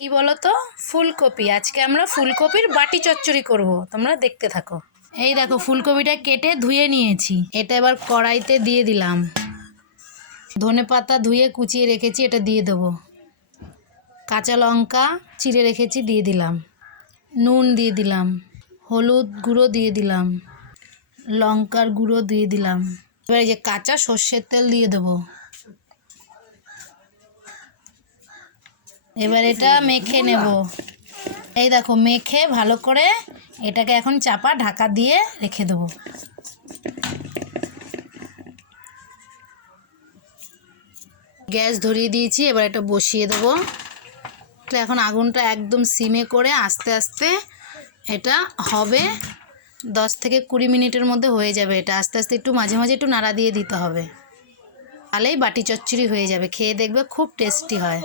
কি বলো তো, ফুলকপি। আজকে আমরা ফুলকপির বাটি চচ্চড়ি করব, তোমরা দেখতে থাকো। এই দেখো, ফুলকপিটা কেটে ধুয়ে নিয়েছি। এটা এবার কড়াইতে দিয়ে দিলাম। ধনেপাতা ধুয়ে কুচিয়ে রেখেছি, এটা দিয়ে দেবো। কাঁচা লঙ্কা চিড়ে রেখেছি, দিয়ে দিলাম। নুন দিয়ে দিলাম, হলুদ গুঁড়ো দিয়ে দিলাম, লঙ্কার গুঁড়ো দিয়ে দিলাম। এবার এই যে কাঁচা সর্ষের তেল দিয়ে দেবো। এবার এটা মেখে নেব। এই দেখো, মেখে ভালো করে এটাকে এখন চাপা ঢাকা দিয়ে রেখে দেবো। গ্যাস ধরিয়ে দিয়েছি, এবার এটা বসিয়ে দেবো। তো এখন আগুনটা একদম সিমে করে আস্তে আস্তে এটা হবে। 10 থেকে 20 মিনিটের মধ্যে হয়ে যাবে। এটা আস্তে আস্তে একটু মাঝে মাঝে একটু নাড়া দিয়ে দিতে হবে, তাহলেই বাটি চচ্চড়ি হয়ে যাবে। খেয়ে দেখবে, খুব টেস্টি হয়।